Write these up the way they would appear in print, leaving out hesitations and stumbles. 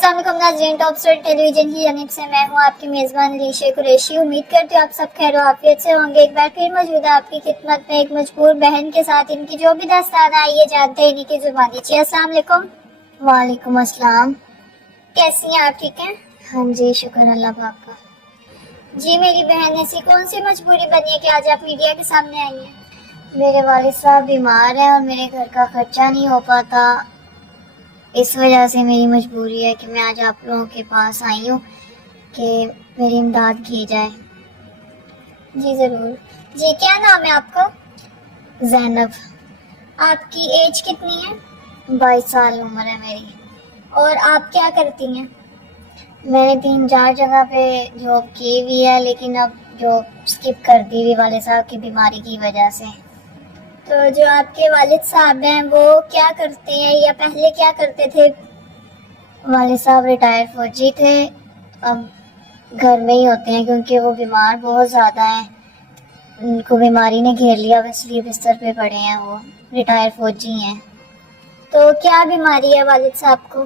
अस्सलाम वालेकुम नाज़रीन, टॉप स्टार टेलीविजन की जानिब से मैं हूं आपकी मेज़बान अलीशा कुरैशी। उम्मीद करती हूँ आप सब खैर आफियत से होंगे। एक बार फिर मौजूद है आपकी खिदमत में एक मजबूर बहन के साथ इनकी जो भी दास्तान है ये जानते हैं इन्हीं की जुबानी। जी अस्सलाम वालेकुम। वालेकुम अस्सलाम। कैसी हैं आप, ठीक हैं? हाँ जी, शुक्र अल्लाह पाक का। जी मेरी बहन, ऐसी कौन सी मजबूरी बनी है कि आज आप मीडिया के सामने आई हैं? मेरे वालिद साहब बीमार हैं और मेरे घर का खर्चा नहीं हो पाता, इस वजह से मेरी मजबूरी है कि मैं आज आप लोगों के पास आई हूँ कि मेरी इमदाद की जाए। जी ज़रूर। जी क्या नाम है आपका? ज़ैनब। आपकी एज कितनी है? 22 साल उम्र है मेरी। और आप क्या करती हैं? मैंने 3-4 जगह पे जॉब की हुई है, लेकिन अब जॉब स्किप कर दी हुई वाले साहब की बीमारी की वजह से। तो जो आपके वालिद साहब हैं वो क्या करते हैं या पहले क्या करते थे? वालिद साहब रिटायर्ड फौजी थे, अब घर में ही होते हैं क्योंकि वो बीमार बहुत ज़्यादा हैं। उनको बीमारी ने घेर लिया, इसलिए बिस्तर पे पड़े हैं। वो रिटायर्ड फौजी हैं। तो क्या बीमारी है वालिद साहब को?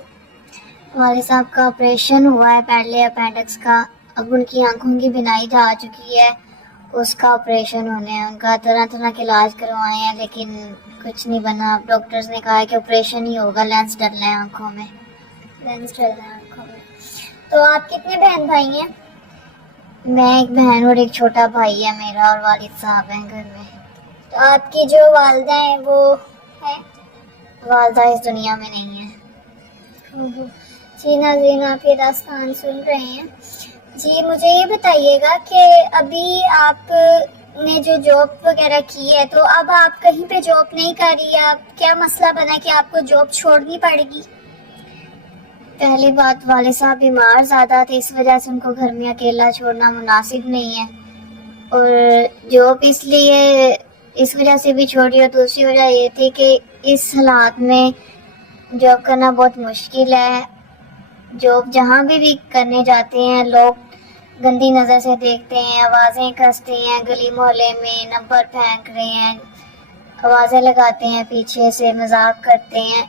वालिद साहब का ऑपरेशन हुआ है पहले अपेंडिक्स का, अब उनकी आंखों की बिनाई जा चुकी है, उसका ऑपरेशन होने है। उनका तरह तरह के इलाज करवाए हैं लेकिन कुछ नहीं बना। अब डॉक्टर्स ने कहा है कि ऑपरेशन ही होगा, लेंस डलना है आंखों में। लेंस डलना है आंखों में। तो आप कितने बहन भाई हैं? मैं एक बहन और एक छोटा भाई है मेरा, और वालिद साहब हैं घर में। तो आपकी जो वालदा हैं वो है? वालदा इस दुनिया में नहीं है। जी नाज़रीन, आप ये दास्तान सुन रहे हैं। जी मुझे ये बताइएगा कि अभी आपने जो जॉब वगैरह की है तो अब आप कहीं पे जॉब नहीं कर रही, या क्या मसला बना कि आपको जॉब छोड़नी पड़ेगी? पहली बात, वालिद साहब बीमार ज़्यादा थे, इस वजह से उनको घर में अकेला छोड़ना मुनासिब नहीं है। और जॉब इसलिए इस वजह से भी छोड़ी, और दूसरी वजह ये थी कि इस हालात में जॉब करना बहुत मुश्किल है। जॉब जहाँ भी करने जाते हैं लोग गंदी नज़र से देखते हैं, आवाज़ें कसते हैं, गली मोहल्ले में नंबर फेंक रहे हैं, आवाज़ें लगाते हैं, पीछे से मजाक करते हैं।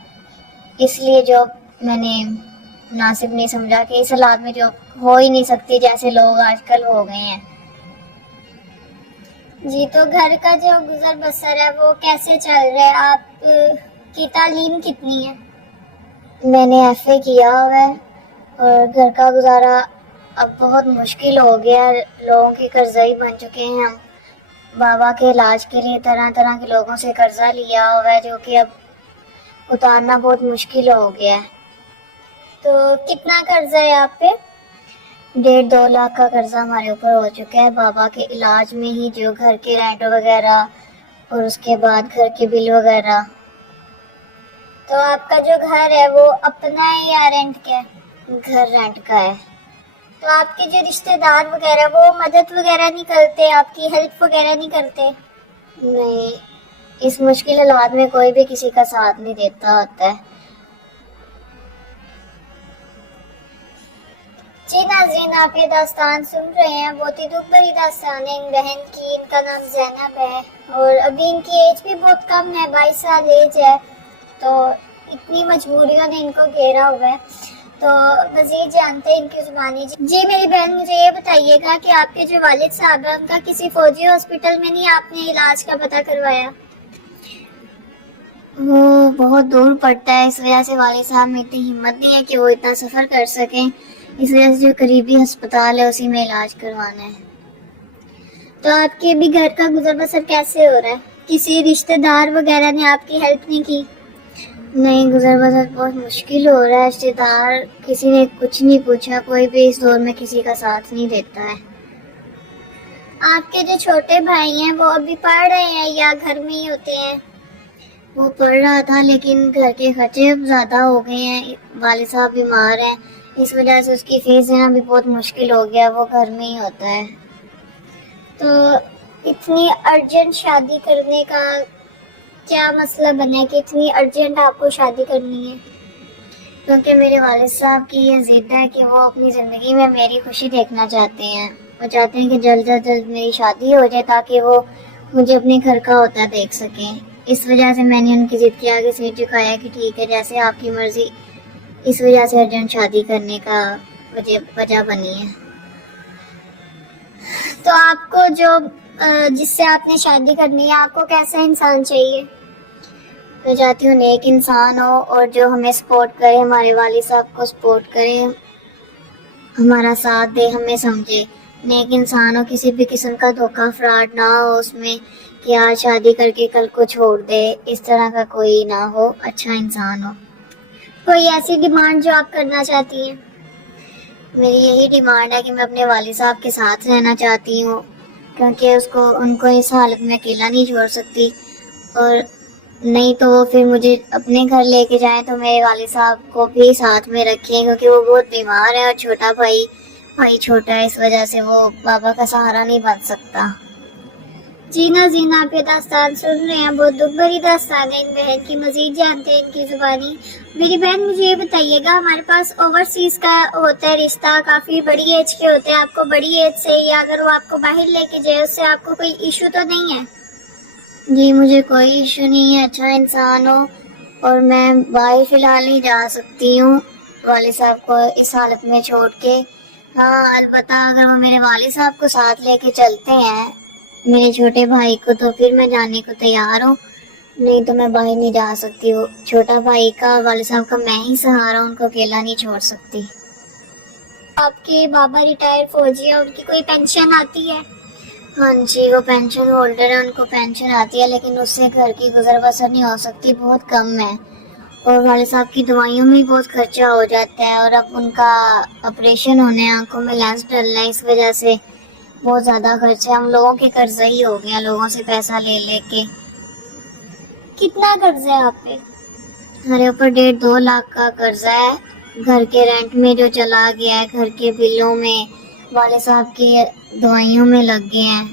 इसलिए जॉब मैंने मुनासिब नहीं समझा कि इस हालात में जॉब हो ही नहीं सकती जैसे लोग आजकल हो गए हैं। जी तो घर का जो गुजर बसर है वो कैसे चल रहा है? आप की तालीम कितनी है? मैंने FA किया हुआ है और घर का गुजारा अब बहुत मुश्किल हो गया। लोगों के कर्ज़ई बन चुके हैं हम। बाबा के इलाज के लिए तरह तरह के लोगों से कर्जा लिया हुआ है, जो कि अब उतारना बहुत मुश्किल हो गया है। तो कितना कर्जा है आप पे? 1.5-2 लाख का कर्जा हमारे ऊपर हो चुका है बाबा के इलाज में ही, जो घर के रेंट वगैरह और उसके बाद घर के बिल वगैरह। तो आपका जो घर है वो अपना है या रेंट का है? घर रेंट का है। तो आपके जो रिश्तेदार वगैरह वो मदद वगैरह नहीं करते, आपकी हेल्प वगैरह नहीं करते? नहीं, इस मुश्किल हालात में कोई भी किसी का साथ नहीं देता होता है। जी नाज़रीन, आप ये दास्तान सुन रहे हैं, बहुत ही दुख भरी दास्तान है इन बहन की। इनका नाम ज़ैनब है और अभी इनकी एज भी बहुत कम है, 22 साल एज है। तो इतनी मजबूरियों ने इनको घेरा हुआ है। तो मज़ीद जानते हैं इनकी ज़ुबानी। जी मेरी बहन, मुझे ये बताइएगा कि आपके जो वालिद साहब हैं उनका किसी फौजी हॉस्पिटल में नहीं आपने इलाज का पता करवाया? वो बहुत दूर पड़ता है, इस वजह से वालिद साहब में इतनी हिम्मत नहीं है कि वो इतना सफ़र कर सकें। इस वजह से जो करीबी अस्पताल है उसी में इलाज करवाना है। तो आपके भी घर का गुजर बसर कैसे हो रहा है? किसी रिश्तेदार वगैरह ने आपकी हेल्प नहीं की? नहीं, गुजर बसर बहुत मुश्किल हो रहा है। रिश्तेदार किसी ने कुछ नहीं पूछा, कोई भी इस दौर में किसी का साथ नहीं देता है। आपके जो छोटे भाई हैं वो अभी पढ़ रहे हैं या घर में ही होते हैं? वो पढ़ रहा था लेकिन घर के खर्चे अब ज़्यादा हो गए हैं, वालिद साहब बीमार हैं, इस वजह से उसकी फीस देना भी बहुत मुश्किल हो गया। वो घर में ही होता है। तो इतनी अर्जेंट शादी करने का क्या मसला बना है कि इतनी अर्जेंट आपको शादी करनी है? क्योंकि मेरे वालिद साहब की ये जिद है कि वो अपनी ज़िंदगी में मेरी खुशी देखना चाहते हैं। वो चाहते हैं कि जल्द से जल्द मेरी शादी हो जाए ताकि वो मुझे अपने घर का होता देख सकें। इस वजह से मैंने उनकी जिद के आगे सिर झुकाया कि ठीक है, जैसे आपकी मर्ज़ी। اس وجہ سے ارجنٹ شادی کرنے کا وجہ بنی ہے. تو آپ کو جو جس سے آپ نے شادی کرنی ہے آپ کو کیسا انسان چاہیے؟ میں چاہتی ہوں نیک انسان ہو اور جو ہمیں سپورٹ کرے, ہمارے والد صاحب کو سپورٹ کرے, ہمارا ساتھ دے, ہمیں سمجھے. نیک انسان ہو, کسی بھی قسم کا دھوکہ فراڈ نہ ہو اس میں کہ آج شادی کر کے کل کو چھوڑ دے, اس طرح کا کوئی نہ ہو, اچھا انسان ہو. کوئی ایسی ڈیمانڈ جو آپ کرنا چاہتی ہیں؟ میری یہی ڈیمانڈ ہے کہ میں اپنے والد صاحب کے ساتھ رہنا چاہتی ہوں, کیونکہ ان کو اس حالت میں اکیلا نہیں چھوڑ سکتی, اور نہیں تو وہ پھر مجھے اپنے گھر لے کے جائیں تو میرے والد صاحب کو بھی ساتھ میں رکھیں, کیونکہ وہ بہت بیمار ہے اور چھوٹا بھائی چھوٹا ہے, اس وجہ سے وہ بابا کا سہارا نہیں بن سکتا. جی ناظرین, آپ یہ داستان سن رہے ہیں, بہت دکھ بھری داستان ہے ان بہن کی. مزید جانتے ہیں ان کی زبانی. میری بہن مجھے یہ بتائیے گا, ہمارے پاس اوورسیز کا ہوتا ہے رشتہ, کافی بڑی ایج کے ہوتے ہیں, آپ کو بڑی ایج سے یا اگر وہ آپ کو باہر لے کے جائے اس سے آپ کو کوئی ایشو تو نہیں ہے؟ جی مجھے کوئی ایشو نہیں ہے, اچھا انسان ہو, اور میں باہر فی الحال نہیں جا سکتی ہوں والد صاحب کو اس حالت میں چھوڑ کے. ہاں البتہ اگر وہ میرے والد صاحب کو ساتھ لے کے چلتے ہیں میرے چھوٹے بھائی کو تو پھر میں جانے کو تیار ہوں, نہیں تو میں باہر نہیں جا سکتی ہوں. چھوٹا بھائی کا, والد صاحب کا میں ہی سہارا, ان کو اکیلا نہیں چھوڑ سکتی. آپ کے بابا ریٹائر فوجی ہیں, ان کی کوئی پینشن آتی ہے؟ ہاں جی, وہ پینشن ہولڈر ہے, ان کو پینشن آتی ہے, لیکن اس سے گھر کی گزر بسر نہیں ہو سکتی, بہت کم ہے. اور والد صاحب کی دوائیوں میں بہت خرچہ ہو جاتا ہے, اور اب ان کا آپریشن ہونے, آنکھوں میں لینس ڈلنا ہے, اس وجہ سے بہت زیادہ خرچہ ہے. ہم لوگوں کے قرضہ ہی ہو گیا, لوگوں سے پیسہ لے لے کے. کتنا قرض ہے آپ پہ؟ ہمارے اوپر 1.5-2 لاکھ کا قرضہ ہے, گھر کے رینٹ میں جو چلا گیا ہے, گھر کے بلوں میں, والد صاحب کی دوائیوں میں لگ گئے ہیں.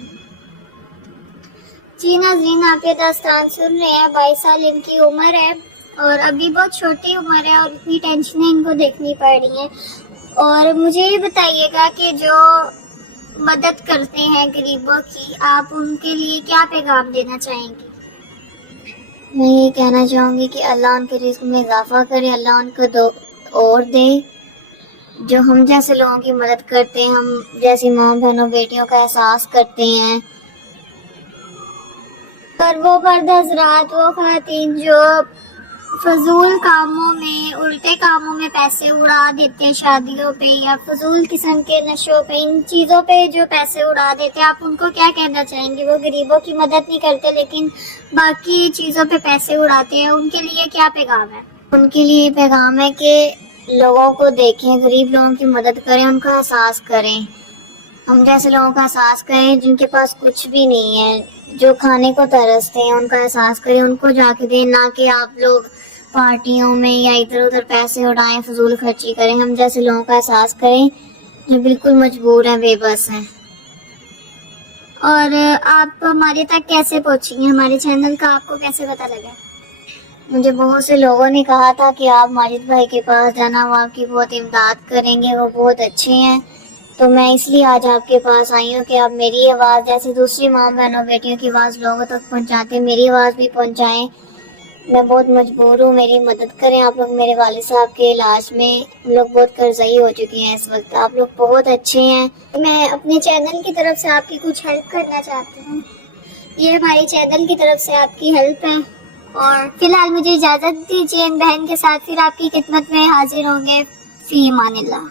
جی ناظرین, آپ یہ داستان سن رہے ہیں, 22 سال ان کی عمر ہے, اور ابھی بہت چھوٹی عمر ہے, اور اتنی ٹینشنیں ان کو دیکھنی پڑ رہی ہیں. اور مجھے یہ بتائیے گا کہ جو مدد کرتے ہیں غریبوں کی, آپ ان کے لیے کیا پیغام دینا چاہیں گے؟ میں یہ کہنا چاہوں گی کہ اللہ ان کے رزق میں اضافہ کرے, اللہ ان کو اور دے. جو ہم جیسے لوگوں کی مدد کرتے ہیں, ہم جیسی ماں بہنوں بیٹیوں کا احساس کرتے ہیں. اور وہ مرد حضرات, وہ خواتین جو فضول کاموں میں, الٹے کاموں میں پیسے اڑا دیتے ہیں, شادیوں پہ یا فضول قسم کے نشوں پہ, ان چیزوں پہ جو پیسے اڑا دیتے ہیں, آپ ان کو کیا کہنا چاہیں گے؟ وہ غریبوں کی مدد نہیں کرتے لیکن باقی چیزوں پہ پیسے اڑاتے ہیں, ان کے لیے کیا پیغام ہے؟ ان کے لیے پیغام ہے کہ لوگوں کو دیکھیں, غریب لوگوں کی مدد کریں, ان کا احساس کریں. ہم جیسے لوگوں کا احساس کریں جن کے پاس کچھ بھی نہیں ہے, جو کھانے کو ترستے ہیں, ان کا احساس کریں, ان کو جا کے دیں, نہ کہ آپ لوگ پارٹیوں میں یا ادھر ادھر پیسے اڑائیں, فضول خرچی کریں. ہم جیسے لوگوں کا احساس کریں جو بالکل مجبور ہیں, بے بس ہیں. اور آپ ہمارے تک کیسے پہنچی ہیں؟ ہمارے چینل کا آپ کو کیسے پتہ لگا؟ مجھے بہت سے لوگوں نے کہا تھا کہ آپ ماجد بھائی کے پاس جانا, وہ آپ کی بہت امداد کریں گے, وہ بہت اچھے ہیں. تو میں اس لیے آج آپ کے پاس آئی ہوں کہ آپ میری آواز جیسے دوسری ماں بہنوں بیٹیوں کی آواز لوگوں تک پہنچاتے, میری آواز بھی پہنچائیں. میں بہت مجبور ہوں, میری مدد کریں آپ لوگ. میرے والد صاحب کے علاج میں ہم لوگ بہت قرضائی ہو چکی ہیں اس وقت, آپ لوگ بہت اچھے ہیں. میں اپنے چینل کی طرف سے آپ کی کچھ ہیلپ کرنا چاہتی ہوں, یہ ہمارے چینل کی طرف سے آپ کی ہیلپ ہے. اور فی الحال مجھے اجازت دیجیے, ان بہن کے ساتھ پھر آپ کی خدمت میں حاضر ہوں گے. فی امان اللہ.